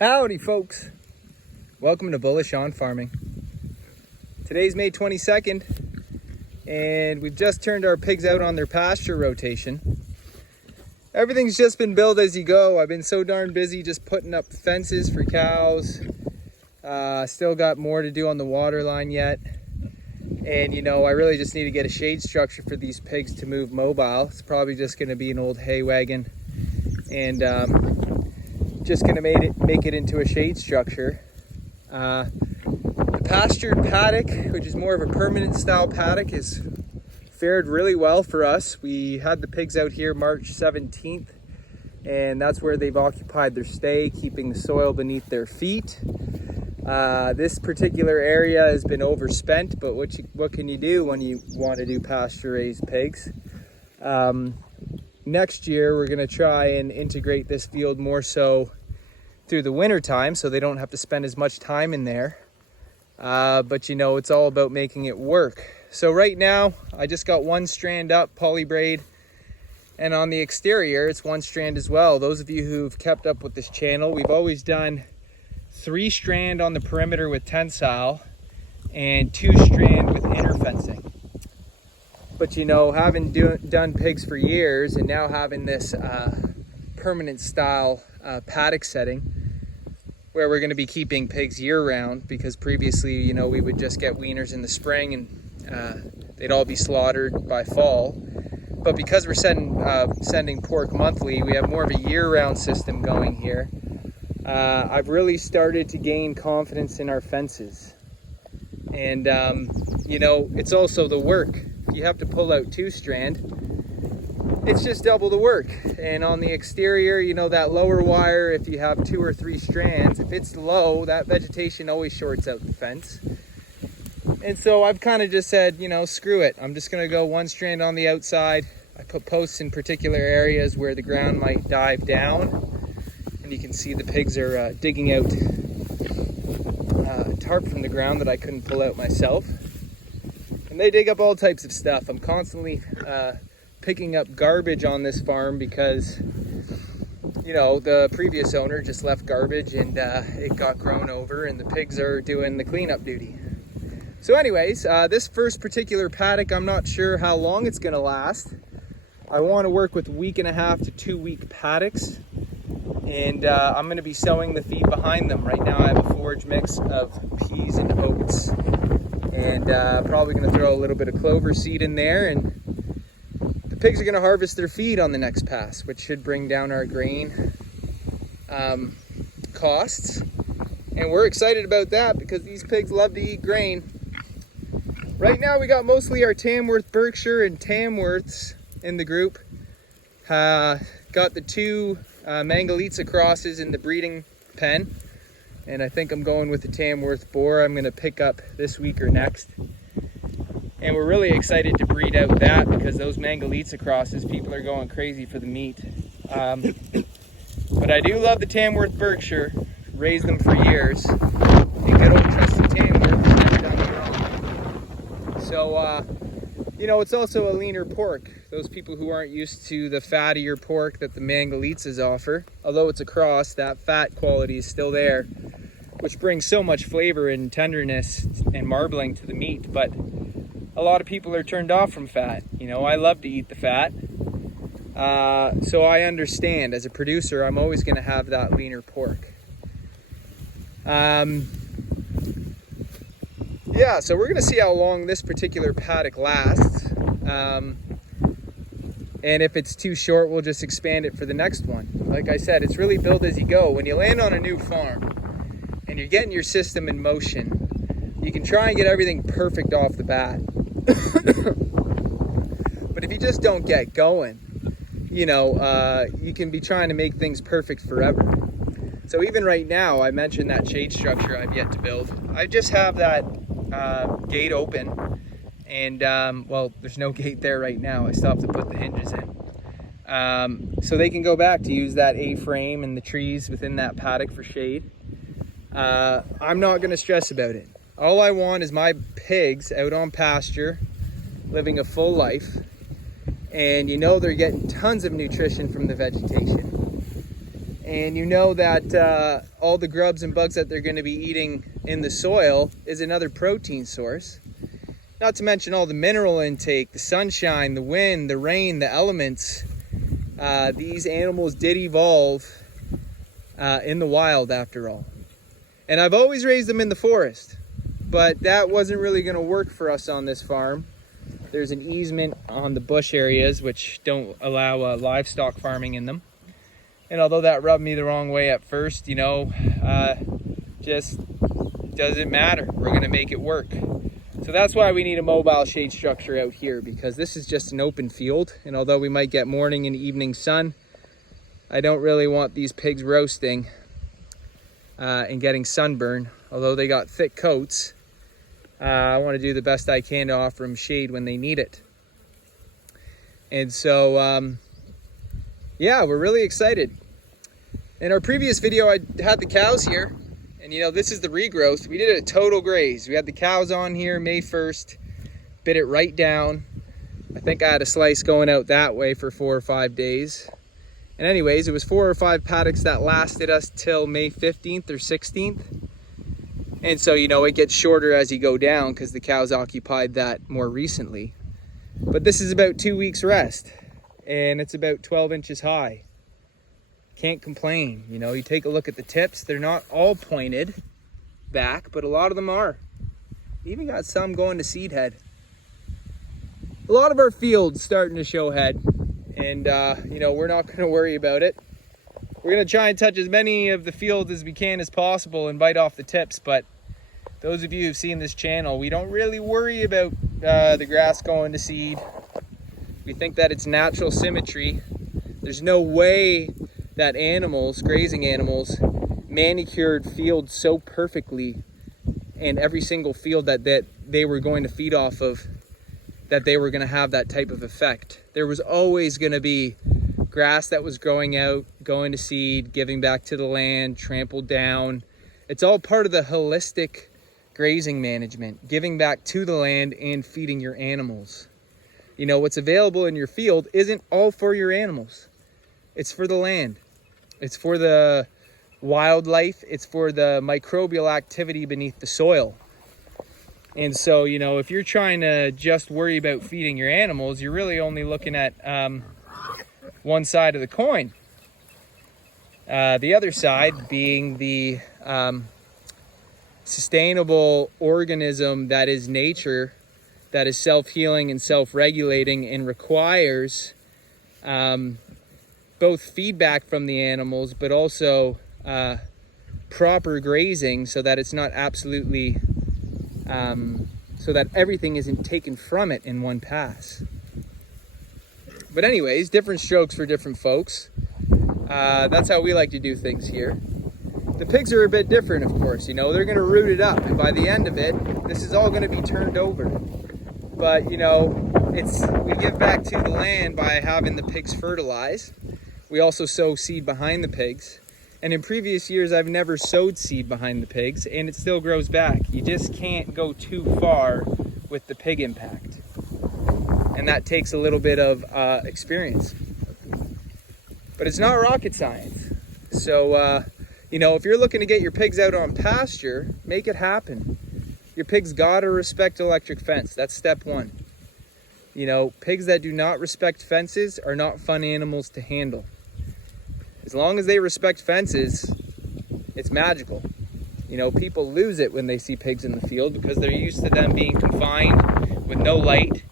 Howdy folks, welcome to Bullish on Farming. Today's May 22nd and we've just turned our pigs out on their pasture rotation. Everything's just been built as you go. I've been so darn busy just putting up fences for cows. Still got more to do on the water line yet. And you know, I really just need to get a shade structure for these pigs to move mobile. It's probably just going to be an old hay wagon and just going to make it into a shade structure. The pastured paddock, which is more of a permanent style paddock, has fared really well for us. We had the pigs out here March 17th, and that's where they've occupied their stay, keeping the soil beneath their feet. This particular area has been overspent, but what can you do when you want to do pasture raised pigs? Next year we're going to try and integrate this field more so through the winter time, so they don't have to spend as much time in there. But you know, it's all about making it work. So right now I just got one strand up, poly braid, and on the exterior it's one strand as well. Those of you who've kept up with this channel, we've always done 3 strand on the perimeter with tensile and 2 strand with inner fencing. But you know, having done pigs for years and now having this permanent style paddock setting where we're going to be keeping pigs year round, because previously, you know, we would just get weaners in the spring and they'd all be slaughtered by fall. But because we're sending pork monthly, we have more of a year-round system going here. I've really started to gain confidence in our fences. And, you know, it's also the work. If you have to pull out 2 strand, it's just double the work. And on the exterior, you know, that lower wire, if you have 2 or 3 strands, if it's low, that vegetation always shorts out the fence. And so I've kind of just said, you know, screw it. I'm just going to go 1 strand on the outside. I put posts in particular areas where the ground might dive down. And you can see the pigs are digging out tarp from the ground that I couldn't pull out myself. And they dig up all types of stuff. I'm constantly picking up garbage on this farm because, you know, the previous owner just left garbage and it got grown over, and the pigs are doing the cleanup duty. So anyways, this first particular paddock, I'm not sure how long it's going to last. I want to work with 1.5 to 2 week paddocks, and I'm going to be sowing the feed behind them. Right now I have a forage mix of peas and oats, and probably going to throw a little bit of clover seed in there, and the pigs are going to harvest their feed on the next pass, which should bring down our grain costs. And we're excited about that because these pigs love to eat grain. Right now we got mostly our Tamworth Berkshire and Tamworths in the group. Got the 2 Mangalitsa crosses in the breeding pen, and I think I'm going with the Tamworth boar I'm going to pick up this week or next. And we're really excited to breed out that because those Mangalitsa crosses, people are going crazy for the meat. But I do love the Tamworth Berkshire, raised them for years. And good old trusty Tamworth has never done me wrong. So, you know, it's also a leaner pork. Those people who aren't used to the fattier pork that the Mangalitsa's offer, although it's a cross, that fat quality is still there, which brings so much flavor and tenderness and marbling to the meat. But a lot of people are turned off from fat. You know, I love to eat the fat. So I understand. As a producer, I'm always going to have that leaner pork. Yeah, so we're going to see how long this particular paddock lasts. And if it's too short, we'll just expand it for the next one. Like I said, it's really build as you go. When you land on a new farm and you're getting your system in motion, you can try and get everything perfect off the bat. But if you just don't get going, you know, you can be trying to make things perfect forever. So even right now, I mentioned that shade structure I've yet to build. I just have that gate open, and well, there's no gate there right now. I still have to put the hinges in. So they can go back to use that A-frame and the trees within that paddock for shade. I'm not going to stress about it. All I want is my pigs out on pasture, living a full life, and you know they're getting tons of nutrition from the vegetation. And you know that all the grubs and bugs that they're going to be eating in the soil is another protein source. Not to mention all the mineral intake, the sunshine, the wind, the rain, the elements. These animals did evolve in the wild after all. And I've always raised them in the forest, but that wasn't really going to work for us on this farm. There's an easement on the bush areas which don't allow livestock farming in them. And although that rubbed me the wrong way at first, you know, just doesn't matter. We're going to make it work. So that's why we need a mobile shade structure out here, because this is just an open field. And although we might get morning and evening sun, I don't really want these pigs roasting and getting sunburn. Although they got thick coats, I want to do the best I can to offer them shade when they need it. And so, yeah, we're really excited. In our previous video, I had the cows here, and you know, this is the regrowth. We did a total graze. We had the cows on here May 1st, bit it right down. I think I had a slice going out that way for 4 or 5 days. And anyways, it was 4 or 5 paddocks that lasted us till May 15th or 16th. And so, you know, it gets shorter as you go down because the cows occupied that more recently. But this is about 2 weeks rest, and it's about 12 inches high. Can't complain. You know, you take a look at the tips, they're not all pointed back, but a lot of them are. Even got some going to seed head. A lot of our fields starting to show head, and you know, we're not going to worry about it. We're going to try and touch as many of the fields as we can as possible and bite off the tips, but those of you who've seen this channel, we don't really worry about the grass going to seed. We think that it's natural symmetry. There's no way that animals, grazing animals, manicured fields so perfectly, and every single field that they were going to feed off of, that they were going to have that type of effect. There was always going to be grass that was growing out, going to seed, giving back to the land, trampled down. It's all part of the holistic grazing management, giving back to the land and feeding your animals. You know, what's available in your field isn't all for your animals. It's for the land. It's for the wildlife. It's for the microbial activity beneath the soil. And so, you know, if you're trying to just worry about feeding your animals, you're really only looking at one side of the coin. The other side being the sustainable organism that is nature, that is self-healing and self-regulating and requires both feedback from the animals, but also proper grazing so that it's not absolutely, so that everything isn't taken from it in one pass. But anyways, different strokes for different folks. That's how we like to do things here. The pigs are a bit different, of course. You know, they're going to root it up, and by the end of it, this is all going to be turned over. But, you know, we give back to the land by having the pigs fertilize. We also sow seed behind the pigs. And in previous years, I've never sowed seed behind the pigs, and it still grows back. You just can't go too far with the pig impact. And that takes a little bit of experience. But it's not rocket science. So, you know, if you're looking to get your pigs out on pasture, make it happen. Your pigs gotta respect electric fence. That's step one. You know, pigs that do not respect fences are not fun animals to handle. As long as they respect fences, it's magical. You know, people lose it when they see pigs in the field because they're used to them being confined with no light,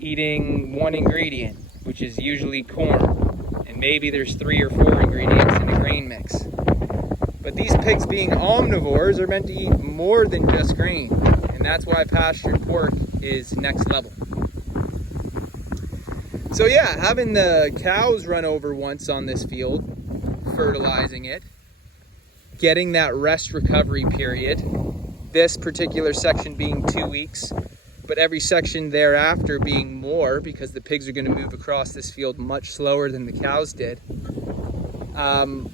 eating one ingredient, which is usually corn. And maybe there's 3 or 4 ingredients in a grain mix. But these pigs, being omnivores, are meant to eat more than just grain. And that's why pastured pork is next level. So yeah, having the cows run over once on this field, fertilizing it, getting that rest recovery period, this particular section being 2 weeks, but every section thereafter being more because the pigs are going to move across this field much slower than the cows did.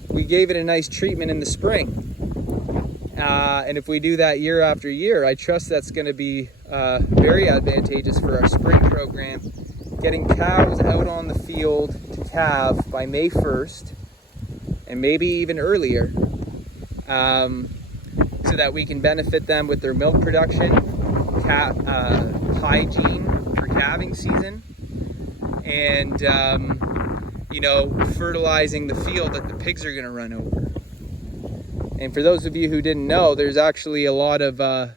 We gave it a nice treatment in the spring. And if we do that year after year, I trust that's going to be very advantageous for our spring program. Getting cows out on the field to calve by May 1st, and maybe even earlier, so that we can benefit them with their milk production, hygiene for calving season, and you know, fertilizing the field that the pigs are going to run over. And for those of you who didn't know, there's actually a lot of the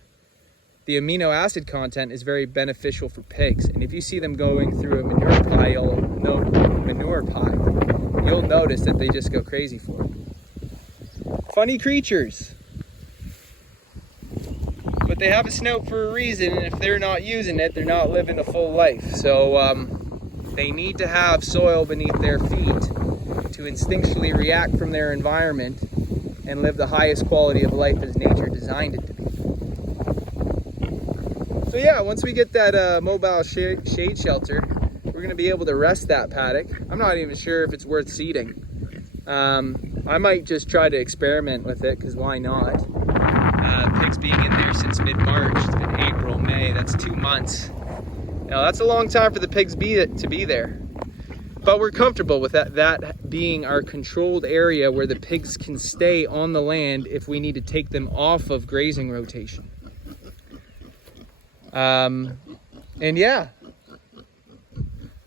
amino acid content is very beneficial for pigs. And if you see them going through a manure pile, you'll notice that they just go crazy for it. Funny creatures. But they have a snout for a reason, and if they're not using it, they're not living a full life. So they need to have soil beneath their feet to instinctually react from their environment and live the highest quality of life as nature designed it to be. So yeah, once we get that mobile shade shelter, we're going to be able to rest that paddock. I'm not even sure if it's worth seeding. I might just try to experiment with it, because why not? Pigs being in there since mid-March. It's been April, May, that's 2 months. Now that's a long time for the pigs to be there. But we're comfortable with that being our controlled area where the pigs can stay on the land if we need to take them off of grazing rotation. And yeah.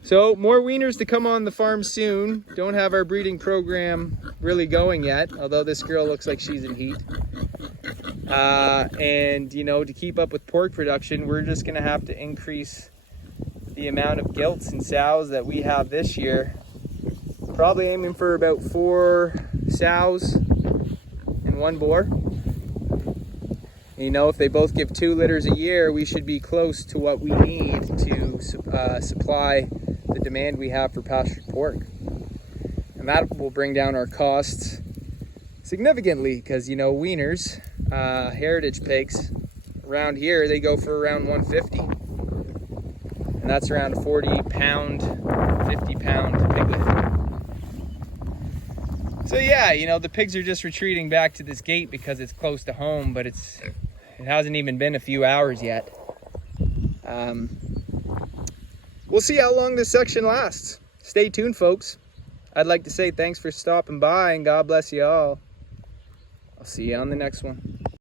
So more weaners to come on the farm soon. Don't have our breeding program really going yet, although this girl looks like she's in heat. And you know, to keep up with pork production, we're just gonna have to increase the amount of gilts and sows that we have this year. Probably aiming for about 4 sows and 1 boar. You know, if they both give 2 litters a year, we should be close to what we need to supply the demand we have for pastured pork. And that will bring down our costs significantly, because, you know, weaners, heritage pigs, around here, they go for around 150. And that's around a 40 pound, 50 pound piglet. So yeah, you know, the pigs are just retreating back to this gate because it's close to home, but it hasn't even been a few hours yet. We'll see how long this section lasts. Stay tuned, folks. I'd like to say thanks for stopping by, and God bless you all. I'll see you on the next one.